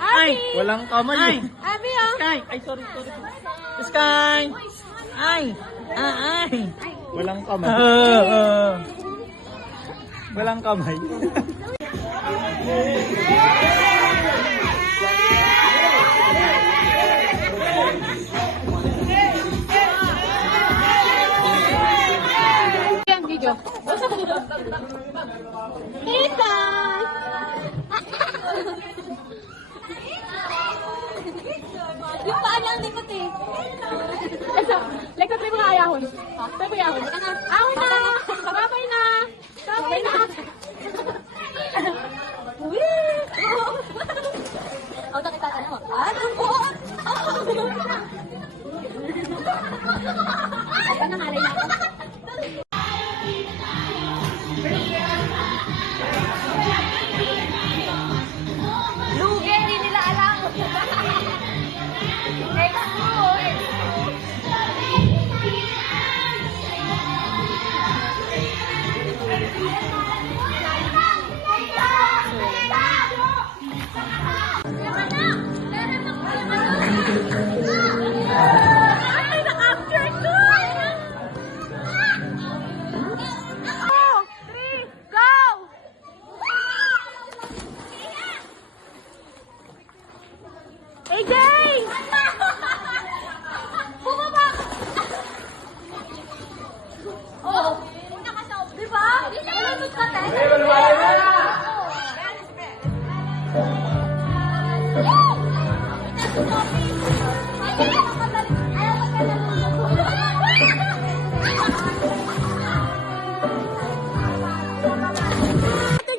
Ay, walang kamay. Ay, Abi, oh. Sky. Ay, sorry. Sky. Ay. Ay. Walang kamay. Walang kamay. Yan, video. Tita! Yung paa niya ang likot eh. Likot rin mga ayahon. Tayo mo ayahon. Ahon na! Babay na! Babay na! Ako na kita ka naman. Ano po? Ano na halay na ako? Lugi, hindi nila alam.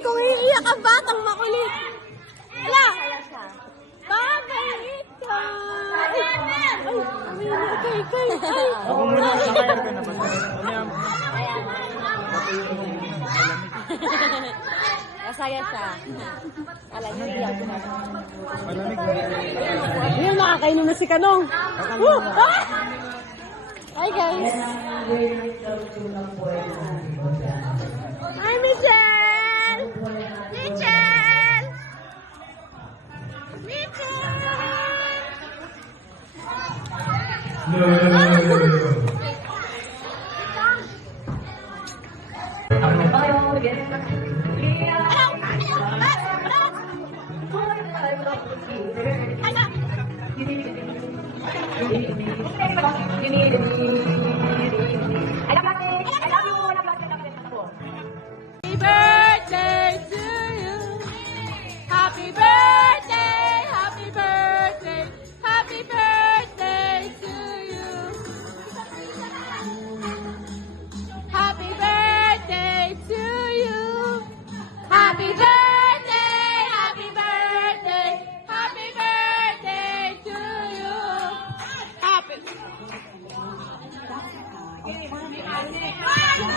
Kung iiyak ang batang makulit. Ala! Babalik ka! Ako muna, nakayar ka naman. Masaya siya. Alam niyo, iyak ko na. Malamig. Ayun, nakakainom na si Kanong. Hi, guys. Hi, Michelle! Michelle! Happy birthday to you. Happy birthday, happy birthday, happy birthday to you. Happy birthday to you. Happy birthday, happy birthday, happy birthday to you. Happy. Happy birthday to you.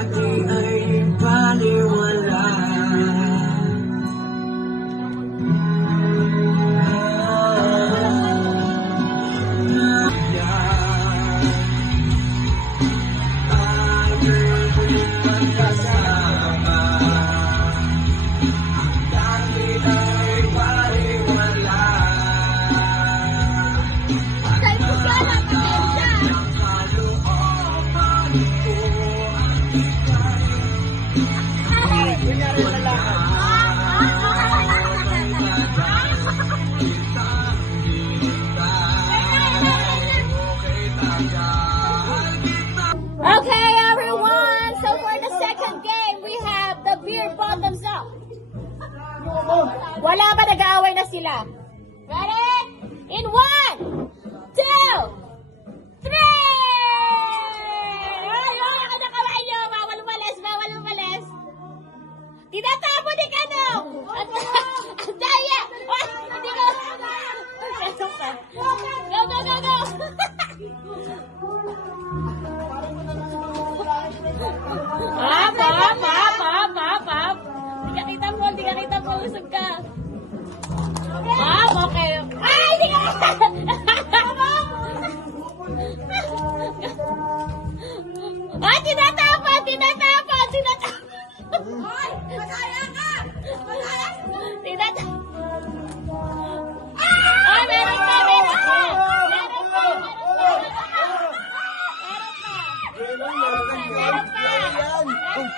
dati ay baliwala. Okay, everyone. So for the second game, we have the beer bottoms up. Wala ba, nag-aaway na sila? Ready? In 1, 2, 3! Ay, okay ka na kamay nyo. Bawal umalis, bawal umalis. Tinatapo ni Kanong! Ang daya! Ay, hindi ko... Go, go, go, go! Pap. Hindi ka kita po, usog ka. Pap, okay. Ay, hindi ka! Ay, tinatapon! Ay, masaya ka! Tinatapon! Ay, meron pa!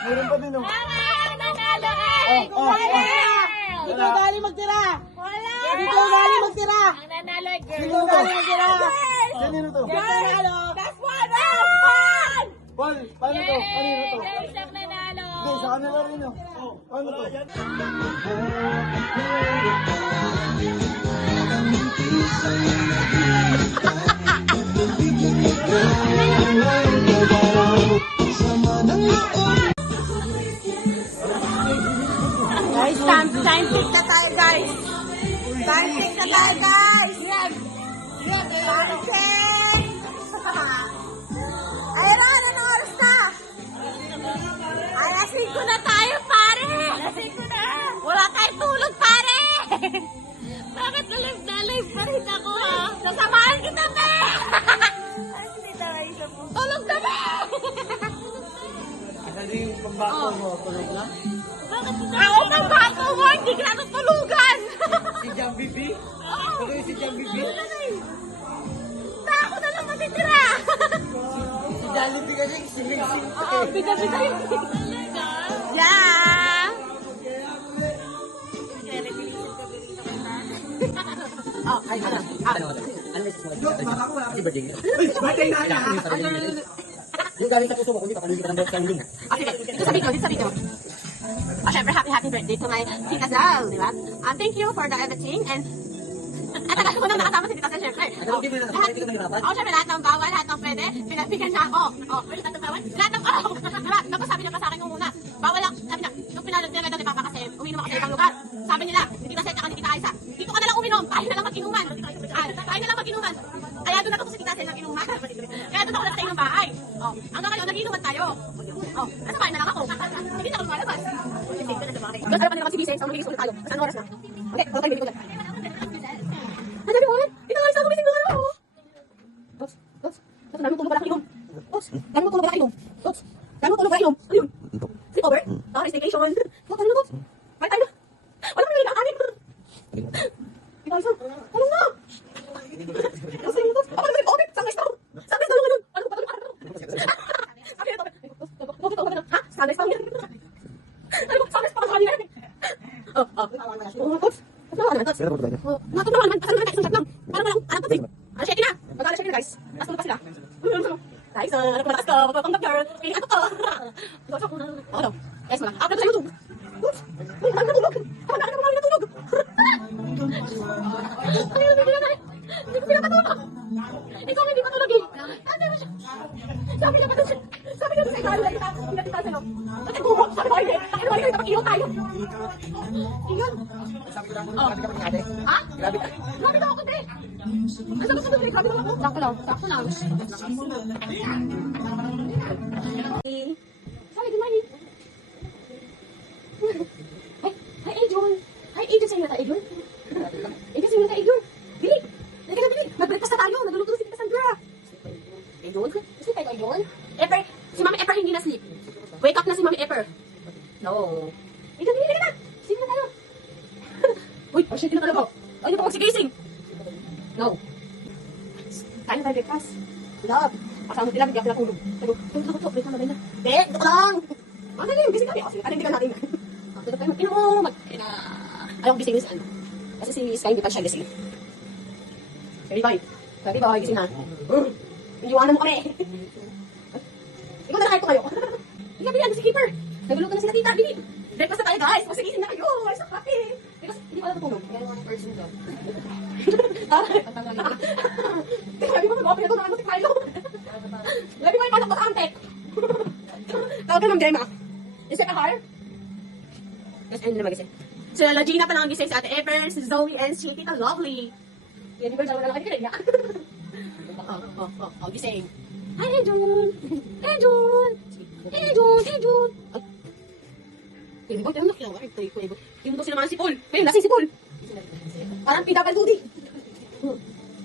Meron pa din, oh. Nanalo ay! Wala! Ikaw galing magtira! Wala! Ikaw galing magtira! Ang nanalo ay girl. Ikaw galing magtira! Kanino to? Nanalo! That's one! Paul, paano to? Kanino to? Girls ang nanalo! Hindi, sa kanila rin, oh. Paano to? Guys, time check na tayo, guys. Time check na tayo, guys. Time check. Ayun, anong oras na? Ay, asin ko na tayo, pare. Asin ko na. Wala tayong tulog, pare. Bakit na-live pa rin ako, ha? Sasamahan kita, pe. Tulog na, pe. Ano din yung pambato mo? Tulog na? Ako ng bato mo, hindi ka natutulugan. Si Jam Bibi? Tuloy si Jam Bibi? Ako na lang matitira. Si Jollibee kasi, suming-sing. Oo, bida-bida yun. Yeah. Oh, ay, ano? Ano message mo? Happy birthday. Birthday na niya! Yung galing sa puso mo, kundi papalunin ka ng birthday mo. Dito sa video. Oh, syempre, happy birthday to my Tita Zal, di ba? Thank you for the everything and at tagal ko nang nakasama si Tita Zal, syempre. Hindi mo na nakapagay ka mahirapan? Syempre, lahat ng bawal, lahat ng pwede, pinagbigyan niya ako. Lahat ng bawal, lahat ng tapos sabi niya pa sa akin nung una, bawal lang, sabi niya, nung pinalagyan ni Papa kasi, uminom ako sa ibang lugar. Sabi nila, ni Tita Sel, tsaka ni Tita Aiza, dito ka na lang uminom, tayo na lang mag-inuman. Kaya doon ako sa Tita Sel nag-inuman. Kaya doon ako sa inyong bahay. Hanggang ngayon, nag-inuman tayo. Nasa bahay na lang ako. Hindi na ako lumalabas. Doon alam naman si Vincent, so mag-iis ulit tayo. Kasi anong oras na? Okay, wala tayo dito dyan. Ang sabi ko, ito nga isang gumising doon ako. Tots, dami mo tulog wala kang inom. Tots, dami mo tulog wala kang inom. Tots, dami mo tulog wala inom. Ano yun? Sleepover? Staycation. Tots, ano na Tots? Bye tayo na. Wala kang nilakanin. Ito isang, ano na? Kasi yung Tots, ako naman yung Sangay star. Sangay star ngayon. Ano ba ito? Sabi nito, ha? Sangay star yan. Ano ba? Sangay star kanina. Tots. Ano Tots? Natunaw naman. Kasi naman tayo isang chat lang. Parang walang, ano Tots? Ano, check na. Mag-alas check na guys. Tapos tulog pa sila. Guys, ano po natas ko? Magpapanggap girl. Piling ako ko. Ako daw. Guys mo lang. Ako na sa YouTube. Tots. Uy, ang natulog. Ako na natulog. Hindi ko pinapatulog. Ikaw hindi patulog eh. Sabi niya pa doon siya. Sabi niya doon sa ikalo. Hindi natin sa'yo. Kasi gumot. Sabi ko hindi. Bakit naman kayo tapag-iyo tayo? Iyon. Sabi ko lang, grabe ka pag-ate. Ha? Grabe ka. Grabe daw ako, te. Ang sabi ko doon, grabe lang ako. Sakto lang. Sabi ko Wake up na si Mami Epper. No. Ito, hindi na. Sige na tayo. Uy, oh shit, tinatalo ko. Ay, hindi pa magsigising. No. Kain na tayo breakfast. Love. Kasama sila, bigyan sila tulog. Tulog ako to. Wait lang. Ito ko lang. Ano yung gising kami? Ano hindi ka natin? Tulog tayo. Ino mo. Ayaw gising ni ano. Kasi si Sky hindi pa siya gising. Sorry, bye, gising na. Iniwanan mo kami. Ikaw na nakaypo kayo. Hindi kami yan, si Keeper. Nagulutan na sila tita, Bini. Breakfast na tayo, guys. Pasigising na kayo. Ay, sa kape. Because hindi ko alam natulog. Kaya one person daw. Sabi mo, mag-open na ito. Nakalimutin tayo. Labi mo yung panak bakante. Tawag ka ng Gemma. Is it a car? Yes, ayun na magising. So, la Gina pa lang ang gising sa Ate Ever, si Zoe, and si Tita Lovely. Yan, di ba dalawa na lang kayo niya? Gising. Hi, Jun! Hey, Jun! Hey, Jun! Hey, Jun! Ay, di ba? Pero nakiyawa. Yung daw sila mga si Paul. Ayun, lasing si Paul. Parang PWD.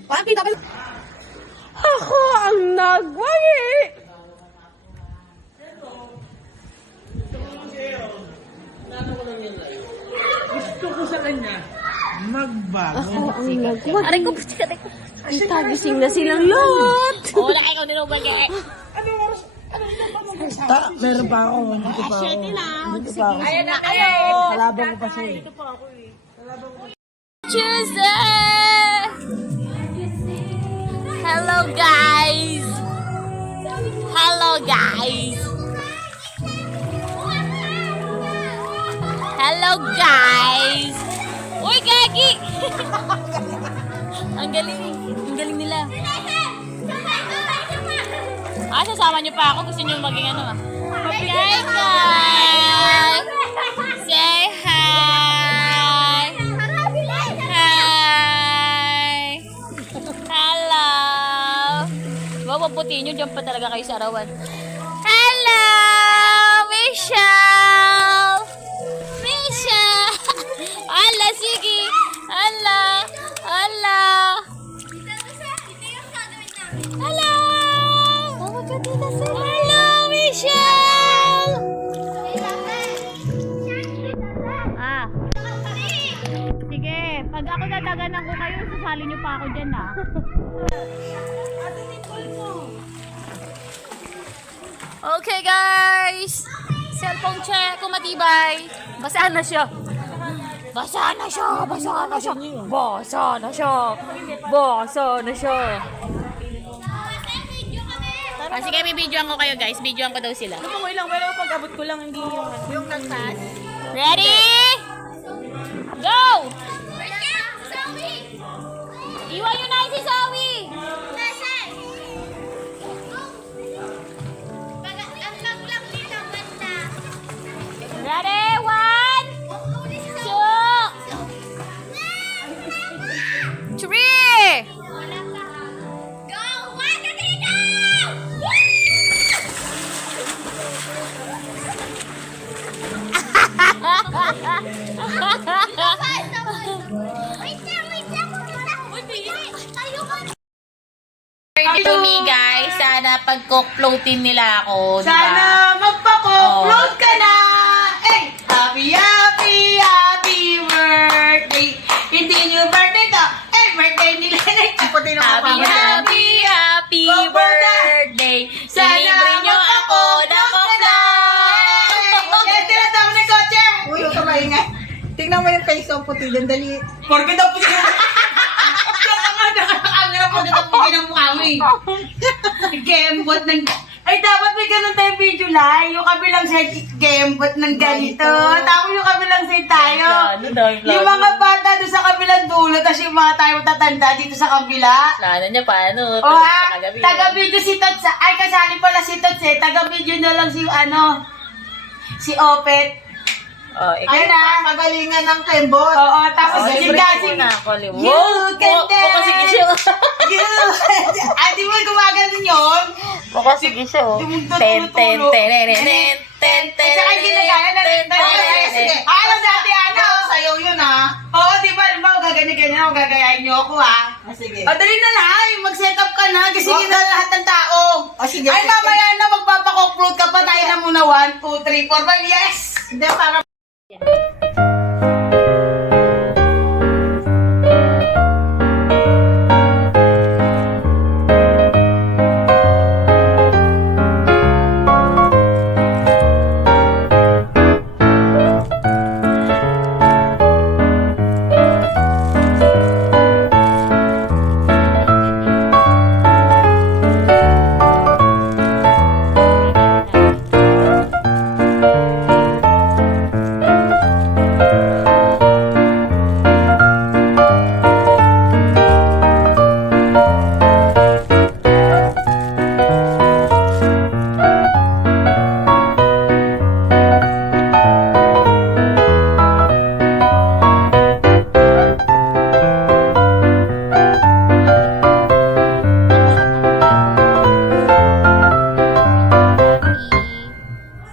Parang PWD. Ako ang nagwagi! Gusto ko sa kanya, magbago. Ako ang nagwagi. Aray ko, ay, kagising na silang lot. Wala kayo nilubagi. Meron pa ako, hindi ko pa ako. Hindi ko pa ako. Ayan na kayo. Kalaban ko pa siya eh. Tuesday! Hello guys! Hello guys! Hello guys! Uy, Gagi! Ang galing nila. Sasama niyo pa ako. Gusto niyo maging ano ah. Hi guys! Say hi! Hi! Hello! Mapaputi niyo. Diyan pa talaga kayo sa arawan. Hello! Michelle! Michelle! Ala, sige! Ala! Ala! Hello! Hello, Michelle! Sige, pag ako dadaganan ko kayo, sasali niyo pa ako dyan, ha? Okay, guys! Cellphone check, kung matibay. Basaan na siya. Basa na siya! Basa na siya! Basa na siya! Basa na siya! Ah, sige, bibidyoan ko kayo guys. Bidyoan ko daw sila. Okay lang, pero pag-abot ko lang, hindi yung nagtaas. Ready? Go! Iwan nyo na si Zoe! Ready? 1, 2, 3! To me guys, sana pag-cook-floatin nila ako, diba? Sana magpa-cook-float ka na! Eh, happy, happy, happy birthday! Hindi nyo birthday to! Eh, birthday nila na! Happy, happy, happy birthday! Silibre nyo ako na cook-float! Yan, tinatawag ng kotse! Uy, huwag ka maingay. Tingnan mo yung face ng puti dyan, dali. Porke daw puti na! Gamebot ng... Ay, dapat may ganun tayong video live. Yung kabilang side, gamebot ng ganito. Tapos yung kabilang side tayo. Yung mga bata doon sa kabilang dulo, tapos yung mga tayo tatanda dito sa kabila. Plano niya paano? O ha, taga-video si Tots. Ay, kasali pala si Tots eh. Taga-video na lang si si Opet. Oh, Ay na, Pagalingan ng kembot. oo, tapos yung gasing. You can dance. Ay, di mo gumagano yun? Sige siya, oh. Ten, ten, ten, ten, ten, ten, ten, At saka ginagaya na rin. Sige, alam natin ano. sayaw yun ah. Oo, di ba? Halimbawa, gaganyan-ganyan ako, gagayahin niyo ako ah. Sige. O, dali na lang. Mag-set up ka na. Kasi Oh. na lahat ng tao. Sige. Ay, mamaya na magpapakoklud ka pa. Tayo na muna. 1, 2, 3, 4, 5. Yes! Hindi, para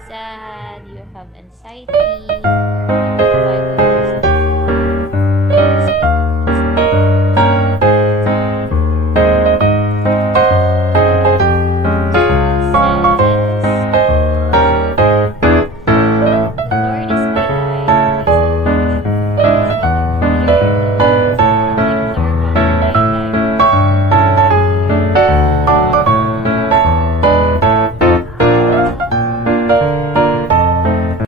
Sad, you have anxiety,